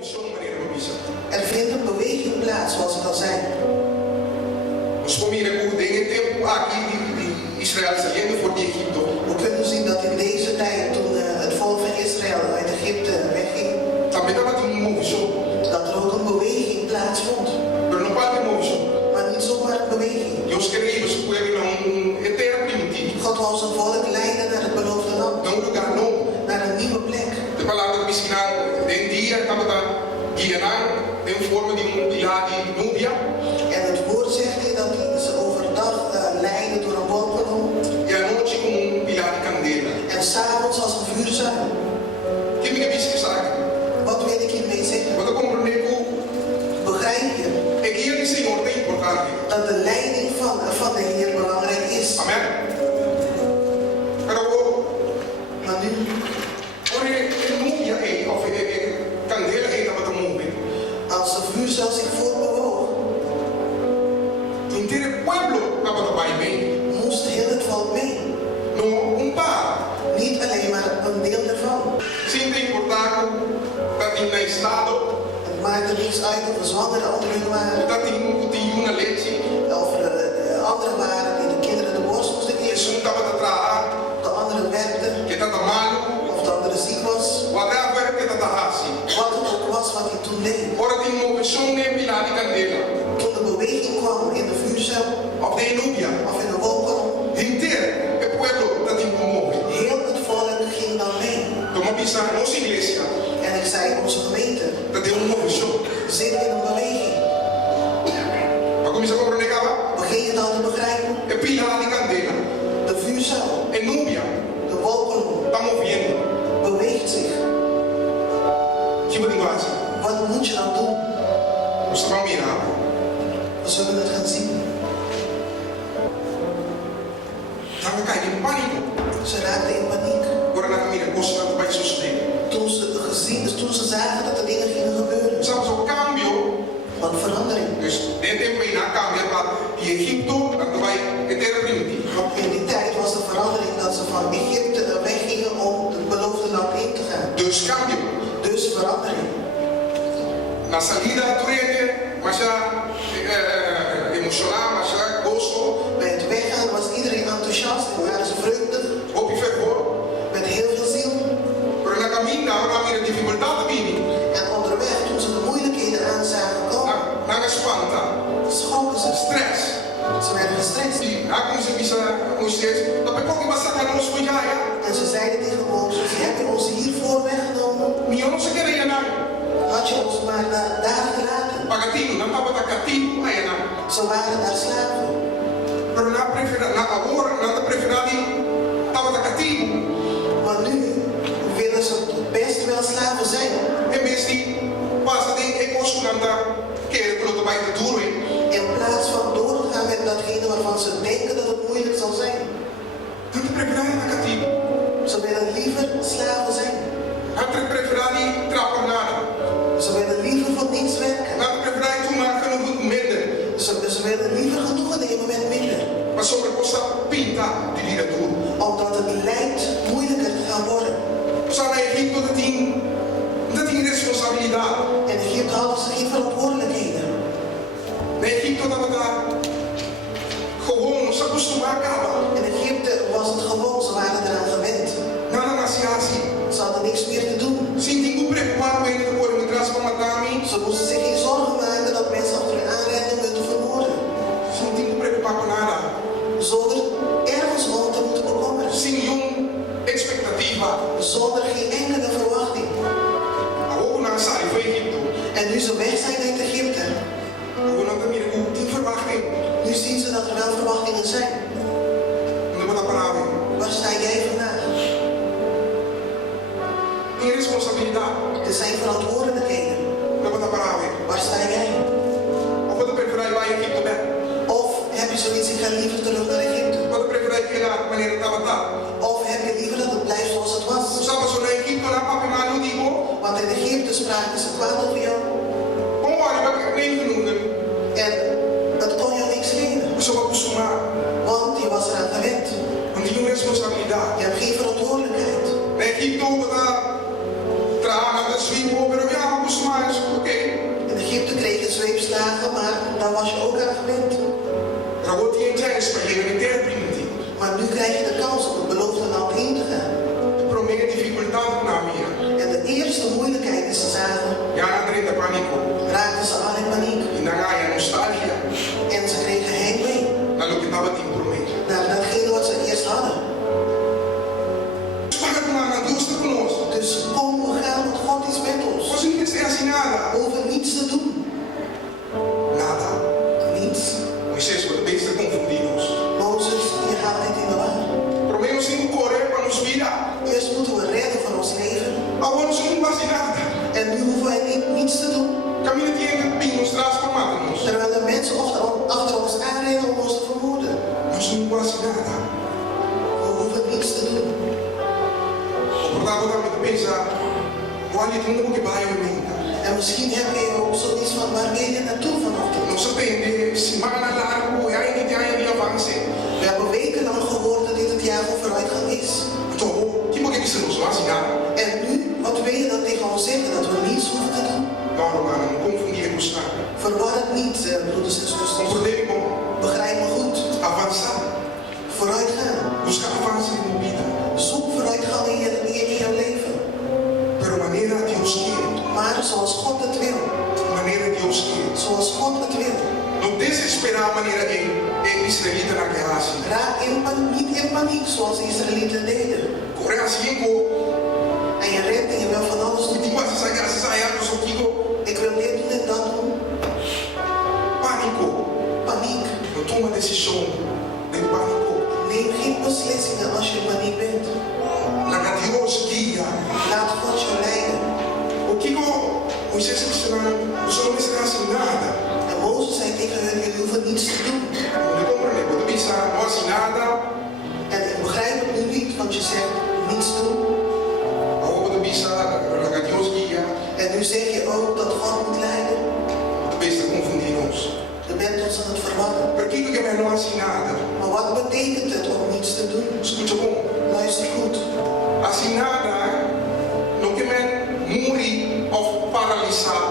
Er vindt een beweging plaats, zoals ik al zei. We kunnen zien dat in deze tijd, toen het volk van Israël uit Egypte wegging, dat er ook een beweging plaatsvond. Maar niet zomaar een beweging. God wou zijn volk leiden naar het beloofde land. Naar een nieuwe plek. En het woord zegt dat ze overdag leiden door een wolkenkolom. En s'avonds als een vuurzuil. Wat wil ik hiermee zeggen? Begrijp je? Dat de leiding van de Heer belangrijk is. Amen. Maar nu, als de vuurzuil zich voortbewoog, moest heel het volk mee. Niet alleen maar een deel ervan. Het maakte niets uit of er zwangere anderen waren. Of er anderen waren die de kinderen de borst moesten geven. De anderen werkten. Of de andere ziek was. Wat het ook was wat hij toen deed. Toen de beweging kwam in de vuurzuil. Of in de wolkenkolom. Heel het volk ging dan mee. En ik zei, onze gemeente zit in een beweging. Begin je dan te begrijpen? De vuurzuil, de wolkenkolom, beweegt zich. Wat moet je dan doen? We zullen het gaan zien. Ze raakten in paniek. Toen ze zagen dat er dingen gingen gebeuren. Wat verandering. Want in die tijd was de verandering dat ze van Egypte weggingen om het beloofde land in te gaan. Dus verandering. Na salida turete, mas já emocional, mas já gosto. Bij het weggaan was iedereen enthousiast en waren ze vreugdig. Hoop je fervor. Met heel veel ziel. Pero na caminho, na minha dificuldade vini. En onderweg, toen ze de moeilijkheden aan zagen komen, Na espanta. schrokken ze. Stress. Ze werden gestrest. Como se visa Moisés, dat ben ik maar sacar ons van ja. En ze zeiden tegen Mozes, heb je ons hiervoor weggenomen? Niet ons een keer na. Had je ons maar daar gelaten? Pagatino, dan tapa ta cativo, ayana. Ze waren daar slaven. Pero na agora, na preferadi, tapa ta cativo. Maar nu willen ze best wel slaven zijn. En besti, pas dat ik was kunanda, keren klote bij de doel. In plaats van door te gaan met datgene waarvan ze denken dat het moeilijk zal zijn. Dat preferadi na cativo. Ze willen liever slaven zijn. Dat preferadi trapper nada. Ze willen liever voor niets werken. Dat preferadi toemaken genoeg minder. Ze willen liever genoegen nemen met minder. Maar sobre costa pinta die dat doen. Omdat het lijkt moeilijker te gaan worden. Zou hij Egypte dat die responsabilidade. En Egypte hadden ze geen verantwoordelijkheden. Nee, Egypte dat we daar gewoon ons acostumar acaba. In Egypte was het gewoon, ze waren eraan gewend. Nada mais se assim. Ze hadden niks meer te doen. Sintingu preocupado com ele por me transformar. Ze moesten zich geen zorgen maken dat mensen achter hen aanrennen om hun te vermoorden. Sintingu preocupado com nada. Zonder ergens om te moeten bekommeren. Sem expectativa. Zonder geen enkele verwachting. Agora na sai foi Egipto. En nu ze weg zijn uit Egypte. Agora não tem die verwachting. Nu zien ze dat er wel verwachtingen zijn. Não vou dar palavra. Waar sta jij vandaag? Tem responsabilidade. Er zijn verantwoordelijkheden. Não vou dar palavra. Waar sta jij? Of wat preferai vai Egipto ben. Of heb je zoiets, ik ga liever terug naar Egypte? Wat preferai que lá wanneer het tava. Of heb je liever dat het blijft zoals het was? Sabe so na Egipto na papi malu digo. Want in Egypte spraken ze kwaad over jou. Como olha para nem genoegen. En dat kon jou niks schelen. Zo acostumar. Want je was eraan gewend. Want die responsabilidade. Je hebt geen verantwoordelijkheid. Na Egipto dat traga dat swing over ja acostumar. nu krijg je de kans om het beloofde land heen te gaan. De primeira dificuldade na minha. En de eerste moeilijkheid die ze zagen, Ja, André de panico. raakten ze al in paniek. E na gaia nostalgia. En ze kregen heimwee Na lo que tava te prometo. naar datgene wat ze eerst hadden. Paga com uma indústria conosco. Dus kom, we gaan, want God is met ons. Você não tem assim nada. We hoeven niets te doen. Nada. Niets. Moisés, wat de beesten confundidos. Mozes, je gaat dit in de war. Prometo sem correr para nos virar. Eerst moeten we redden van ons leven. Agora nós não fazemos nada. En nu hoeven wij niets te doen. Caminho de ainda bem nos traz para matar-nos. Terwijl de mensen achter ons aanrennen om ons te vermoorden. Nós não fazemos nada. We hoeven niets te doen. O protagonista pensa, olha, tu não que vai aumentar. En misschien heb je ook zoiets van, waar wil je naartoe vanochtend? Não se atende, semana largo, e ainda tem ainda avance. We hebben wekenlang gehoord dat dit het jaar van vooruitgang is. Então, que por que você não faz nada? En nu, wat wil je dan tegen ons zeggen? Dat we niets hoeven te doen? Não, mano, não confundir com os caras. Verwar het niet, broeders en zusters. Compreender como Begrijp me goed. avançar, Vooruitgaan. buscar avanço em vida. Zoek vooruitgang in jouw leven. Pero maneira Deus quer, Maar zoals God het wil. maneira Deus quer. Zoals God het wil. Não desesperar a maneira em israelita na guerra assim. Raak niet in paniek zoals de Israëlieten deden. Correr assim, go. En je rent en je wil van alles doen. Tipo, essa guerra, essa guerra, eu sou Kiko. Ik wil dit doen en dat doen. Pânico. Paniek. Não toma decisão de pânico. Neem geen beslissingen als je in paniek bent. Laat Deus guia. Laat God je leiden. O Kiko, Moisés ensinando, você não precisa assim nada. En Mozes zei tegen hun, jullie hoeven niets te doen. Não compreende, quando pensa, não assim nada. En ik begrijp het nu niet, want je zegt niets doen. Agora quando pensa, laat Deus guia. En nu zeg je ook dat God moet leiden. Quando pensa, confundir ons. Je bent ons aan het verwarren. Por que que é não assim nada? Maar wat betekent het om niets te doen? Escuta bom. Luister goed. Assim nada, não que men morrer of paralisar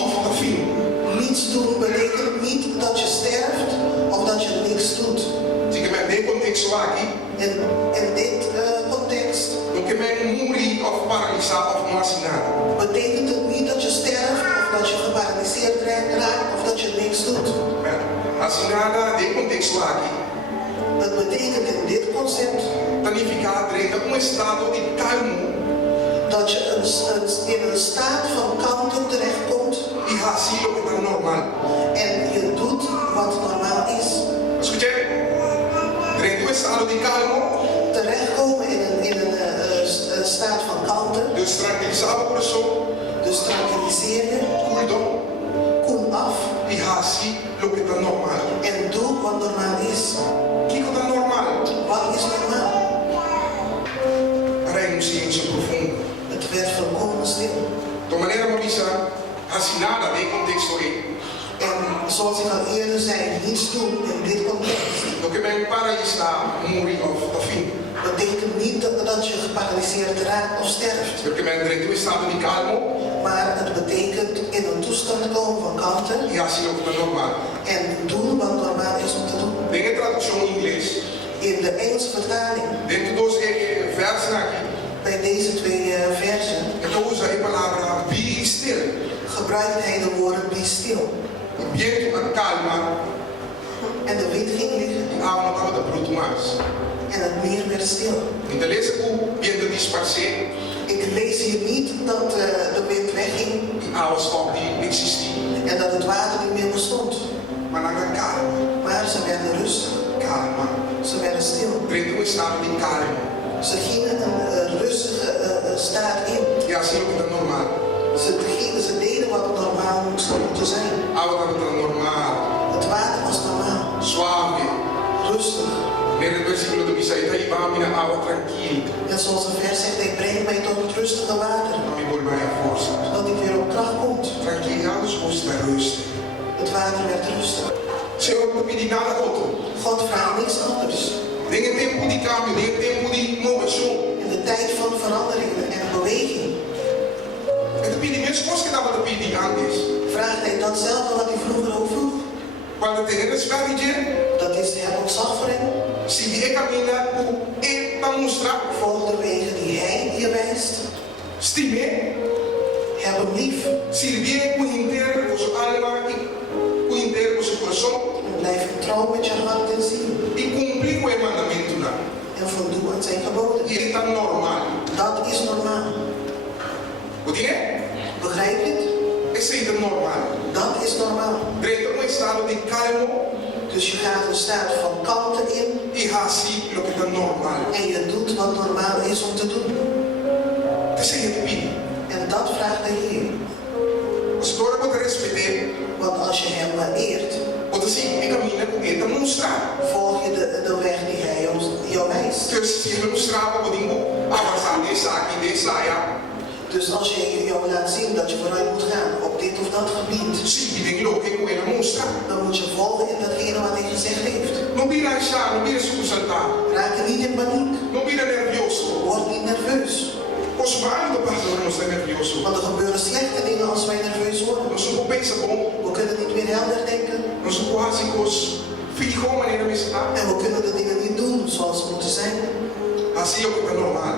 of te fim. Niets doen betekent niet dat je sterft of dat je niks doet. Se que men nem contexto aqui, In dit context não que men morrer of paralisar of não assim nada. betekent het niet dat je sterft of dat je geparalyseerd raakt of dat je niks doet. Assim nada, nem contexto aqui. Het betekent in dit concept Planificar dentro estado de calmo dat je in een staat van kalmte terechtkomt e assim o que está normal. en je doet wat normaal is. Escute? Dentro estado de calmo, Terechtkomen in een staat van kalmte, Deus tranquilizar a pessoa, dus tranquiliseer je, cuidou koel af e assim o que está normal. en doe wat normaal is. O que está normal? Wat is normaal? Para um silêncio profundo. Het werd volkomen stil. De maneira como isso, assim nada, nem contexto aí. En zoals ik al eerder zei, niets doen in dit context No que men paralisar, morrer of te fim. betekent niet dat je geparalyseerd raakt of sterft. Porque men dentro estado de calmo Maar het betekent in een toestand komen van kalmte e assim o que está normal. en doen wat normaal is om te doen. Tem a tradução em inglês. In de Engelse vertaling, Dentro dos versos aqui, bij deze twee versen, então usa a palavra be still. gebruikt hij de woorden be still. O vento calma En de wind ging liggen e a alma estava de bruto mais. en het meer werd stil. Então, lesa o vento dispersar Ik lees hier niet dat de wind wegging e a água stop de existir. en dat het water niet meer bestond. Mas na calma, Maar ze werden rustig, calma. ze werden stil. Dentro do estado de calma. Ze gingen een rustige staat in. E assim o que está normal. Ze deden wat normaal moest moeten zijn. A água estava normal, Het water was normaal, suave. rustig. Nel versículo do Isaías, aí vai a água tranquila. En zoals een vers zegt, hij brengt mij tot het rustige water. Para me volver a força. Dat ik weer op kracht komt. Tranquilizados ou estar rustig. Het water werd rustig. Senhor, não pedi nada outro. God vraagt niks anders. Nem é tempo de cambio, nem é tempo de inovação. In de tijd van veranderingen en beweging Eu te pedi mesmo coisas que estava te pedir antes. vraagt hij datzelfde wat hij vroeger ook vroeg. Quando tem respect, Dat is, hij had ontzag voor hem. Si die camina ku e tamustra, Volg de wegen die hij je wijst. stime, Heb hem lief. si die ku hinter ku su alma, ku hinter ku su coração, En blijf trouw met je hart en ziel. e cumprir com o mandamento lá. En voldoe aan zijn geboden. E ele tá normal. Dat is normaal. O que é? Begrijp je het? Esse é normal. Dat is normaal. Dentro de um estado de calmo, Dus je gaat een staat van kalmte in. e assim lo que tá normal. En je doet wat normaal is om te doen. Esse é o pedido. En dat vraagt de Heer. Os dois podem respeitar. Want als je hem eert, Ou assim, e camina com ele mostrar. volg je de weg die hij jou wijst. Dus se ele mostrava, eu digo, avançar nessa aqui, nessa área. Dus als je jou laat zien dat je vooruit moet gaan op dit of dat gebied, Se ele não quer com ele mostrar. dan moet je volgen in datgene wat hij gezegd heeft. Não vira achar, não vira sucusaltar. Raak je niet in paniek. Não vira nervioso. Word niet nerveus. Os vários do pastor não estão nervioso. Want er gebeuren slechte dingen als wij nerveus worden. Não sou pensa bom. We kunnen niet meer helder denken. Não sou quase os filhos maneira me está. En we kunnen de dingen niet doen zoals ze moeten zijn. Assim é o que é normal.